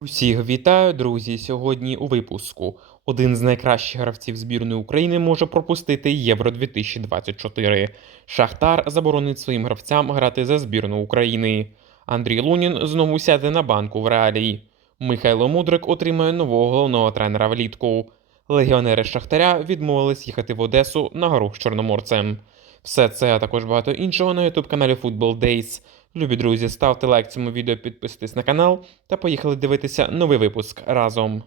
Усіх вітаю, друзі! Сьогодні у випуску. Один з найкращих гравців збірної України може пропустити Євро 2024. Шахтар заборонить своїм гравцям грати за збірну України. Андрій Лунін знову сяде на банку в реалії. Михайло Мудрик отримає нового головного тренера влітку. Легіонери Шахтаря відмовились їхати в Одесу на гру з Чорноморцем. Все це, а також багато іншого на youtube каналі Football Days. Любі друзі, ставте лайк цьому відео, підписуйтесь на канал та поїхали дивитися новий випуск разом.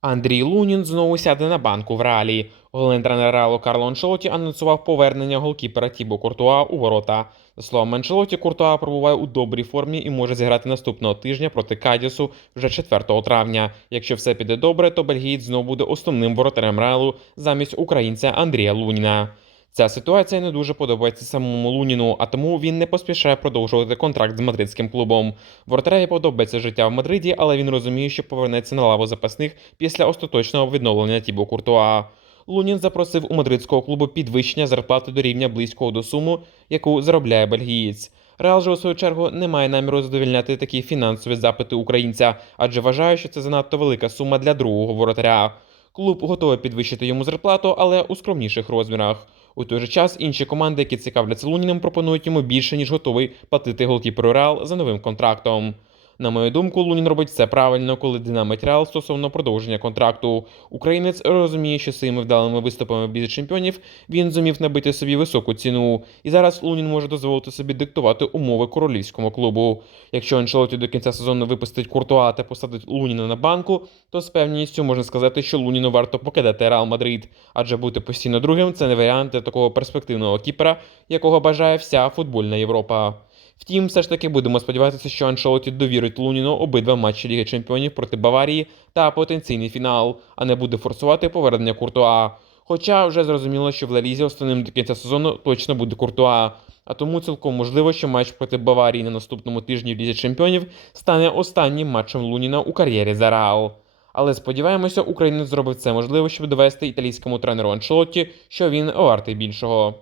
Андрій Лунін знову сяде на банку в реалі. Головний тренер Реалу Карло Анчелоті анонсував повернення голкіпера Тібо Куртуа у ворота. За словами Анчелоті, Куртуа перебуває у добрій формі і може зіграти наступного тижня проти Кадісу вже 4 травня. Якщо все піде добре, то бельгієць знову буде основним воротарем Реалу замість українця Андрія Луніна. Ця ситуація не дуже подобається самому Луніну, а тому він не поспішає продовжувати контракт з мадридським клубом. Воротареві подобається життя в Мадриді, але він розуміє, що повернеться на лаву запасних після остаточного відновлення Тібо Куртуа. Лунін запросив у мадридського клубу підвищення зарплати до рівня близького до суму, яку заробляє бельгієць. Реал же у свою чергу не має наміру задовільняти такі фінансові запити українця, адже вважає, що це занадто велика сума для другого воротаря. Клуб готовий підвищити йому зарплату, але у скромніших розмірах. У той же час інші команди, які цікавляться Луніним, пропонують йому більше, ніж готовий платити голкіперу Реал за новим контрактом. На мою думку, Лунін робить все правильно, коли динамить Реал стосовно продовження контракту. Українець розуміє, що своїми вдалими виступами в бізі чемпіонів він зумів набити собі високу ціну, і зараз Лунін може дозволити собі диктувати умови королівському клубу. Якщо Анчелоті до кінця сезону випустить Куртуа та посадить Луніна на банку, то з певністю можна сказати, що Луніну варто покидати Реал Мадрид, адже бути постійно другим це не варіант для такого перспективного кіпера, якого бажає вся футбольна Європа. Втім, все ж таки будемо сподіватися, що Аншелоті довірить Луніну обидва матчі Ліги Чемпіонів проти Баварії та потенційний фінал, а не буде форсувати повернення Куртуа. Хоча вже зрозуміло, що в Лалізі основним до кінця сезону точно буде Куртуа. А тому цілком можливо, що матч проти Баварії на наступному тижні в Лізі Чемпіонів стане останнім матчем Луніна у кар'єрі за Реал. Але сподіваємося, українець зробив це можливо, щоб довести італійському тренеру Аншелотті, що він вартий більшого.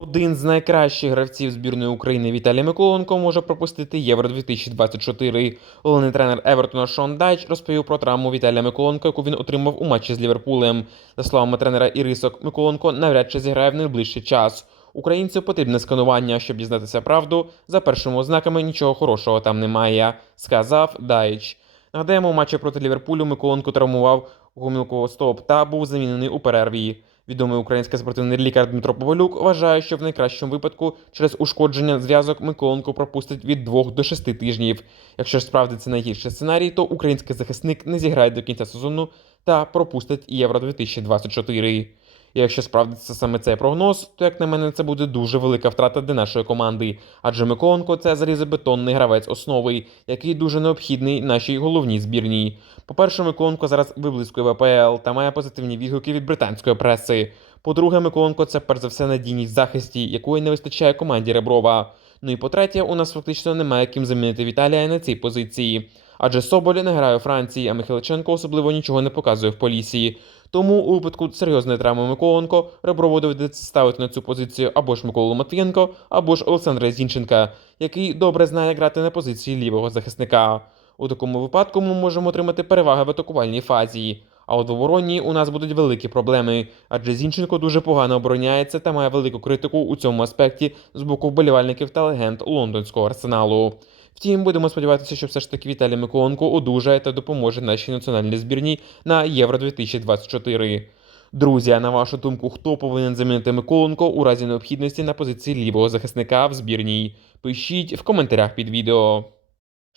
Один з найкращих гравців збірної України Віталій Миколенко може пропустити Євро 2024. Головний тренер Евертона Шон Дайч розповів про травму Віталія Миколенко, яку він отримав у матчі з Ліверпулем. За словами тренера Ірисок, Миколенко навряд чи зіграє в найближчий час. Українцю потрібне сканування, щоб дізнатися правду. За першими ознаками нічого хорошого там немає, сказав Дайч. Нагадаємо, у матчі проти Ліверпулю Миколенко травмував гомілкового стоп та був замінений у перерві. Відомий український спортивний лікар Дмитро Повалюк вважає, що в найкращому випадку через ушкодження зв'язок Миколенко пропустить від 2 до 6 тижнів. Якщо ж справдиться найгірший сценарій, то український захисник не зіграє до кінця сезону та пропустить Євро 2024. І якщо справдиться саме цей прогноз, то як на мене це буде дуже велика втрата для нашої команди, адже Миколенко це залізобетонний гравець основи, який дуже необхідний нашій головній збірній. По-перше, Миколенко зараз виблискує ВПЛ та має позитивні відгуки від британської преси. По-друге, Миколенко це перш за все надійність захисті, якої не вистачає команді Реброва. Ну і по-третє, у нас фактично немає ким замінити Віталія на цій позиції. Адже Соболь не грає у Франції, а Михайличенко особливо нічого не показує в Полісі. Тому у випадку серйозної травми Миколенко Реброву доведеться ставити на цю позицію або ж Миколу Матвієнко, або ж Олександра Зінченка, який добре знає грати на позиції лівого захисника. У такому випадку ми можемо отримати переваги в атакувальній фазі. А от в обороні у нас будуть великі проблеми, адже Зінченко дуже погано обороняється та має велику критику у цьому аспекті з боку вболівальників та легенд лондонського арсеналу. Втім, будемо сподіватися, що все ж таки Віталій Миколенко одужає та допоможе нашій національній збірній на Євро 2024. Друзі, а на вашу думку, хто повинен замінити Миколенко у разі необхідності на позиції лівого захисника в збірній? Пишіть в коментарях під відео.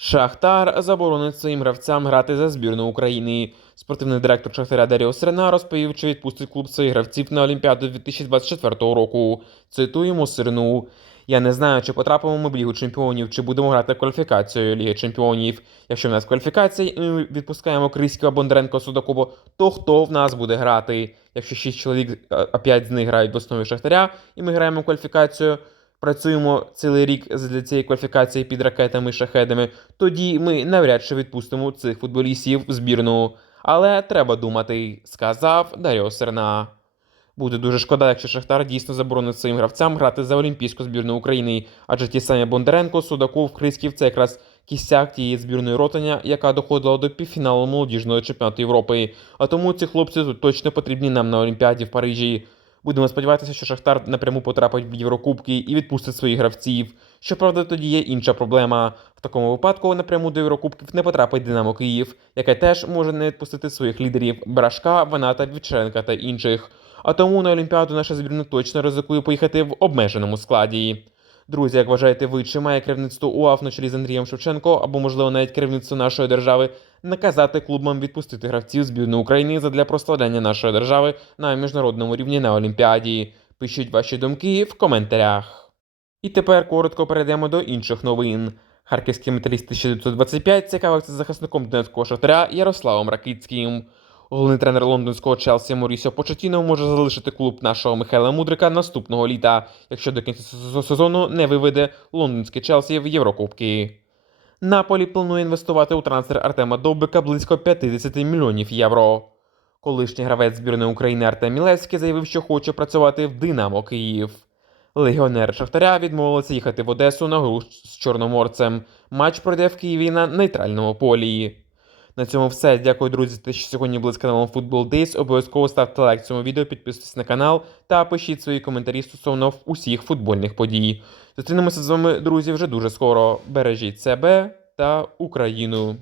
Шахтар заборонить своїм гравцям грати за збірну України. Спортивний директор Шахтаря Даріо Сирена розповів, що відпустить клуб своїх гравців на Олімпіаду 2024 року. Цитуємо Сирину. Я не знаю, чи потрапимо ми в Лігу Чемпіонів, чи будемо грати кваліфікацію Ліги Чемпіонів. Якщо в нас кваліфікація, і ми відпускаємо Криського, Бондаренко, Судакубо, то хто в нас буде грати? Якщо 6 чоловік, а 5 з них грають в основі Шахтаря, і ми граємо кваліфікацію, працюємо цілий рік для цієї кваліфікації під ракетами і шахедами, тоді ми навряд чи відпустимо цих футболістів в збірну. Але треба думати, сказав Даріо Серна. Буде дуже шкода, якщо Шахтар дійсно заборонить своїм гравцям грати за олімпійську збірну України, адже ті самі Бондаренко, Судаков, Хрисків це якраз кістяк тієї збірної ротання, яка доходила до півфіналу молодіжного чемпіонату Європи. А тому ці хлопці тут точно потрібні нам на Олімпіаді в Парижі. Будемо сподіватися, що Шахтар напряму потрапить в Єврокубки і відпустить своїх гравців. Щоправда, тоді є інша проблема. В такому випадку напряму до Єврокубків не потрапить Динамо Київ, яке теж може не відпустити своїх лідерів Брашка, Ваната, Вітченка та інших. А тому на Олімпіаду наша збірна точно ризикує поїхати в обмеженому складі. Друзі, як вважаєте ви, чи має керівництво УАФ на чолі з Андрієм Шевченко, або, можливо, навіть керівництво нашої держави наказати клубам відпустити гравців збірної України задля прославляння нашої держави на міжнародному рівні на Олімпіаді? Пишіть ваші думки в коментарях. І тепер коротко перейдемо до інших новин. Харківський металіст 1925 цікавився захисником Донецького шахтаря Ярославом Ракицьким. Головний тренер лондонського Челсі Морісіо Почетіно може залишити клуб нашого Михайла Мудрика наступного літа, якщо до кінця сезону не виведе лондонський Челсі в Єврокубки. Наполі планує інвестувати у трансфер Артема Довбика близько 50 мільйонів євро. Колишній гравець збірної України Артем Мілевський заявив, що хоче працювати в Динамо Київ. Легіонер Шахтаря відмовилися їхати в Одесу на гру з Чорноморцем. Матч пройде в Києві на нейтральному полі. На цьому все. Дякую, друзі, те, що сьогодні були з каналом Football Days. Обов'язково ставте лайк цьому відео, підписуйтесь на канал та пишіть свої коментарі стосовно усіх футбольних подій. Зустрінемося з вами, друзі, вже дуже скоро. Бережіть себе та Україну.